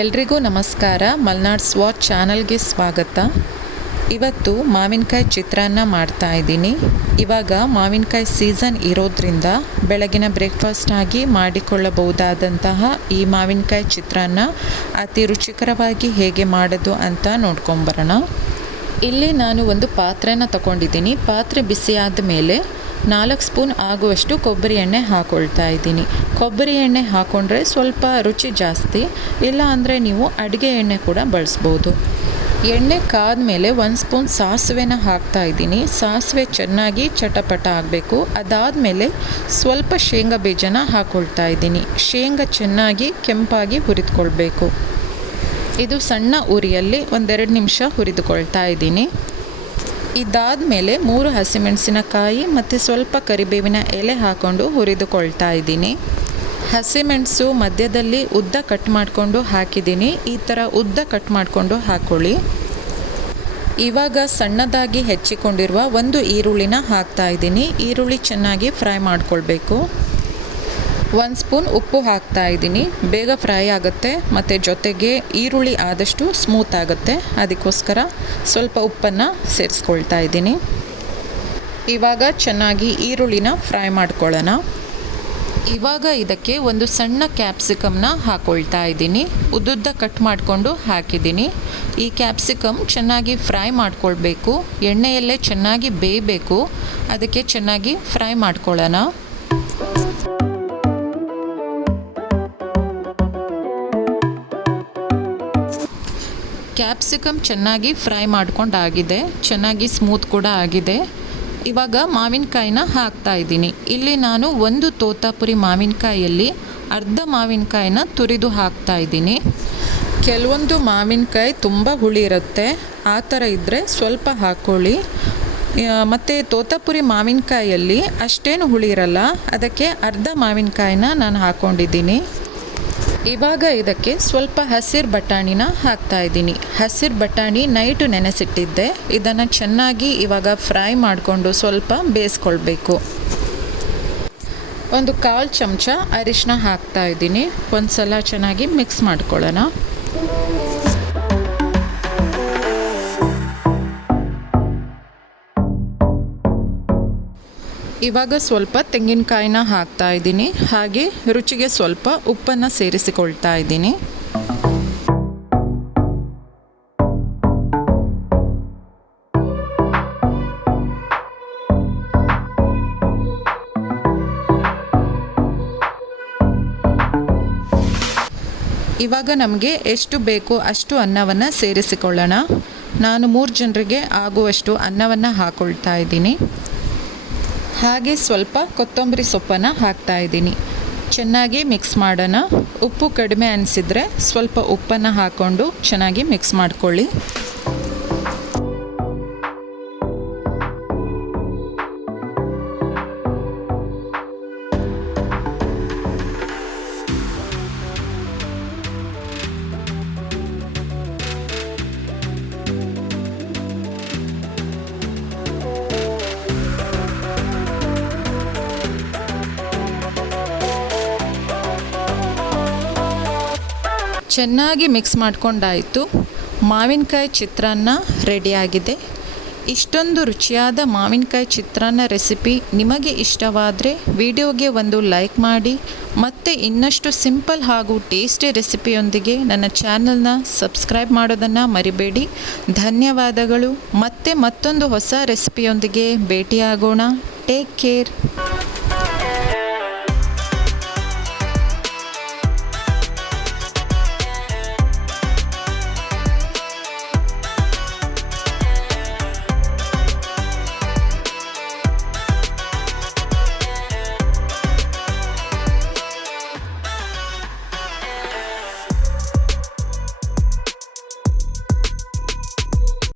ಎಲ್ರಿಗೂ ನಮಸ್ಕಾರ. ಮಲ್ನಾಡ್ ಸ್ವಾಟ್ ಚಾನಲ್ಗೆ ಸ್ವಾಗತ. ಇವತ್ತು ಮಾವಿನಕಾಯಿ ಚಿತ್ರಾನ್ನ ಮಾಡ್ತಾ ಇದ್ದೀನಿ. ಇವಾಗ ಮಾವಿನಕಾಯಿ ಸೀಸನ್ ಇರೋದ್ರಿಂದ ಬೆಳಗಿನ ಬ್ರೇಕ್ಫಾಸ್ಟ್ ಆಗಿ ಮಾಡಿಕೊಳ್ಳಬಹುದಾದಂತಹ ಈ ಮಾವಿನಕಾಯಿ ಚಿತ್ರಾನ್ನ ಅತಿ ರುಚಿಕರವಾಗಿ ಹೇಗೆ ಮಾಡೋದು ಅಂತ ನೋಡ್ಕೊಂಬರೋಣ. ಇಲ್ಲಿ ನಾನು ಒಂದು ಪಾತ್ರೆನ ತಗೊಂಡಿದ್ದೀನಿ. ಪಾತ್ರೆ ಬಿಸಿಯಾದ ಮೇಲೆ 4 ಸ್ಪೂನ್ ಆಗುವಷ್ಟು ಕೊಬ್ಬರಿ ಎಣ್ಣೆ ಹಾಕ್ಕೊಳ್ತಾ ಇದ್ದೀನಿ. ಕೊಬ್ಬರಿ ಎಣ್ಣೆ ಹಾಕ್ಕೊಂಡ್ರೆ ಸ್ವಲ್ಪ ರುಚಿ ಜಾಸ್ತಿ, ಇಲ್ಲ ಅಂದರೆ ನೀವು ಅಡುಗೆ ಎಣ್ಣೆ ಕೂಡ ಬಳಸ್ಬೋದು. ಎಣ್ಣೆ ಕಾದ್ಮೇಲೆ 1 ಸ್ಪೂನ್ ಸಾಸಿವೆನ ಹಾಕ್ತಾ ಇದ್ದೀನಿ. ಸಾಸಿವೆ ಚೆನ್ನಾಗಿ ಚಟಪಟ ಆಗಬೇಕು. ಅದಾದಮೇಲೆ ಸ್ವಲ್ಪ ಶೇಂಗಾ ಬೀಜನ ಹಾಕ್ಕೊಳ್ತಾ ಇದ್ದೀನಿ. ಶೇಂಗಾ ಚೆನ್ನಾಗಿ ಕೆಂಪಾಗಿ ಹುರಿದುಕೊಳ್ಬೇಕು. ಇದು ಸಣ್ಣ ಉರಿಯಲ್ಲಿ 1-2 ನಿಮಿಷ ಹುರಿದುಕೊಳ್ತಾ ಇದ್ದೀನಿ. ಇದಾದಮೇಲೆ 3 ಹಸಿಮೆಣಸಿನಕಾಯಿ ಮತ್ತು ಸ್ವಲ್ಪ ಕರಿಬೇವಿನ ಎಲೆ ಹಾಕ್ಕೊಂಡು ಹುರಿದುಕೊಳ್ತಾ ಇದ್ದೀನಿ. ಹಸಿಮೆಣಸು ಮಧ್ಯದಲ್ಲಿ ಉದ್ದ ಕಟ್ ಮಾಡಿಕೊಂಡು ಹಾಕಿದ್ದೀನಿ. ಈ ಥರ ಉದ್ದ ಕಟ್ ಮಾಡಿಕೊಂಡು ಹಾಕ್ಕೊಳ್ಳಿ. ಇವಾಗ ಸಣ್ಣದಾಗಿ ಹೆಚ್ಚಿಕೊಂಡಿರುವ 1 ಈರುಳ್ಳಿನ ಹಾಕ್ತಾ ಇದ್ದೀನಿ. ಈರುಳ್ಳಿ ಚೆನ್ನಾಗಿ ಫ್ರೈ ಮಾಡ್ಕೊಳ್ಬೇಕು. 1 ಸ್ಪೂನ್ ಉಪ್ಪು ಹಾಕ್ತಾ ಇದ್ದೀನಿ. ಬೇಗ ಫ್ರೈ ಆಗುತ್ತೆ ಮತ್ತು ಜೊತೆಗೆ ಈರುಳ್ಳಿ ಆದಷ್ಟು ಸ್ಮೂತ್ ಆಗುತ್ತೆ. ಅದಕ್ಕೋಸ್ಕರ ಸ್ವಲ್ಪ ಉಪ್ಪನ್ನು ಸೇರಿಸ್ಕೊಳ್ತಾ ಇದ್ದೀನಿ. ಇವಾಗ ಚೆನ್ನಾಗಿ ಈರುಳ್ಳಿನ ಫ್ರೈ ಮಾಡ್ಕೊಳ್ಳೋಣ. ಇವಾಗ ಇದಕ್ಕೆ ಒಂದು ಸಣ್ಣ ಕ್ಯಾಪ್ಸಿಕಮ್ನ ಹಾಕ್ಕೊಳ್ತಾ ಇದ್ದೀನಿ. ಉದ್ದುದ್ದ ಕಟ್ ಮಾಡಿಕೊಂಡು ಹಾಕಿದ್ದೀನಿ. ಈ ಕ್ಯಾಪ್ಸಿಕಮ್ ಚೆನ್ನಾಗಿ ಫ್ರೈ ಮಾಡ್ಕೊಳ್ಬೇಕು. ಎಣ್ಣೆಯಲ್ಲೇ ಚೆನ್ನಾಗಿ ಬೇಯಬೇಕು. ಅದಕ್ಕೆ ಚೆನ್ನಾಗಿ ಫ್ರೈ ಮಾಡ್ಕೊಳ್ಳೋಣ. ಕ್ಯಾಪ್ಸಿಕಮ್ ಚೆನ್ನಾಗಿ ಫ್ರೈ ಮಾಡ್ಕೊಂಡಾಗಿದೆ. ಚೆನ್ನಾಗಿ ಸ್ಮೂತ್ ಕೂಡ ಆಗಿದೆ. ಇವಾಗ ಮಾವಿನಕಾಯಿನ ಹಾಕ್ತಾ ಇದ್ದೀನಿ. ಇಲ್ಲಿ ನಾನು 1 ತೋತಾಪುರಿ ಮಾವಿನಕಾಯಲ್ಲಿ ಅರ್ಧ ಮಾವಿನಕಾಯಿನ ತುರಿದು ಹಾಕ್ತಾ ಇದ್ದೀನಿ. ಕೆಲವೊಂದು ಮಾವಿನಕಾಯಿ ತುಂಬ ಹುಳಿ ಇರುತ್ತೆ. ಆ ಥರ ಇದ್ದರೆ ಸ್ವಲ್ಪ ಹಾಕ್ಕೊಳ್ಳಿ. ಮತ್ತು ತೋತಾಪುರಿ ಮಾವಿನಕಾಯಲ್ಲಿ ಅಷ್ಟೇನು ಹುಳಿ ಇರಲ್ಲ. ಅದಕ್ಕೆ ಅರ್ಧ ಮಾವಿನಕಾಯಿನ ನಾನು ಹಾಕ್ಕೊಂಡಿದ್ದೀನಿ. ಇವಾಗ ಇದಕ್ಕೆ ಸ್ವಲ್ಪ ಹಸಿರು ಬಟಾಣಿನ ಹಾಕ್ತಾ ಇದ್ದೀನಿ. ಹಸಿರು ಬಟಾಣಿ ನೈಟು ನೆನೆಸಿಟ್ಟಿದ್ದೆ. ಇದನ್ನು ಚೆನ್ನಾಗಿ ಇವಾಗ ಫ್ರೈ ಮಾಡಿಕೊಂಡು ಸ್ವಲ್ಪ ಬೇಯಿಸ್ಕೊಳ್ಬೇಕು. 1/4 ಚಮಚ ಅರಿಶಿನ ಹಾಕ್ತಾ ಇದ್ದೀನಿ. ಒಂದು ಸಲ ಚೆನ್ನಾಗಿ ಮಿಕ್ಸ್ ಮಾಡ್ಕೊಳ್ಳೋಣ. ಇವಾಗ ಸ್ವಲ್ಪ ತೆಂಗಿನಕಾಯಿನ ಹಾಕ್ತಾ ಇದ್ದೀನಿ. ಹಾಗೆ ರುಚಿಗೆ ಸ್ವಲ್ಪ ಉಪ್ಪನ್ನು ಸೇರಿಸಿಕೊಳ್ತಾ ಇದ್ದೀನಿ. ಇವಾಗ ನಮಗೆ ಎಷ್ಟು ಬೇಕೋ ಅಷ್ಟು ಅನ್ನವನ್ನು ಸೇರಿಸಿಕೊಳ್ಳೋಣ. ನಾನು 3 ಜನರಿಗೆ ಆಗುವಷ್ಟು ಅನ್ನವನ್ನು ಹಾಕ್ಕೊಳ್ತಾ ಇದ್ದೀನಿ. ಹಾಗೆ ಸ್ವಲ್ಪ ಕೊತ್ತಂಬರಿ ಸೊಪ್ಪನ್ನು ಹಾಕ್ತಾ ಇದ್ದೀನಿ. ಚೆನ್ನಾಗಿ ಮಿಕ್ಸ್ ಮಾಡೋಣ. ಉಪ್ಪು ಕಡಿಮೆ ಅನಿಸಿದರೆ ಸ್ವಲ್ಪ ಉಪ್ಪನ್ನು ಹಾಕ್ಕೊಂಡು ಚೆನ್ನಾಗಿ ಮಿಕ್ಸ್ ಮಾಡ್ಕೊಳ್ಳಿ. ಚೆನ್ನಾಗಿ ಮಿಕ್ಸ್ ಮಾಡ್ಕೊಂಡಾಯಿತು. ಮಾವಿನಕಾಯಿ ಚಿತ್ರಾನ್ನ ರೆಡಿಯಾಗಿದೆ. ಇಷ್ಟೊಂದು ರುಚಿಯಾದ ಮಾವಿನಕಾಯಿ ಚಿತ್ರಾನ್ನ ರೆಸಿಪಿ ನಿಮಗೆ ಇಷ್ಟವಾದರೆ ವಿಡಿಯೋಗೆ ಒಂದು ಲೈಕ್ ಮಾಡಿ. ಮತ್ತು ಇನ್ನಷ್ಟು ಸಿಂಪಲ್ ಹಾಗೂ ಟೇಸ್ಟಿ ರೆಸಿಪಿಯೊಂದಿಗೆ ನನ್ನ ಚಾನಲ್ನ ಸಬ್ಸ್ಕ್ರೈಬ್ ಮಾಡೋದನ್ನು ಮರಿಬೇಡಿ. ಧನ್ಯವಾದಗಳು. ಮತ್ತೆ ಮತ್ತೊಂದು ಹೊಸ ರೆಸಿಪಿಯೊಂದಿಗೆ ಭೇಟಿಯಾಗೋಣ. Take care.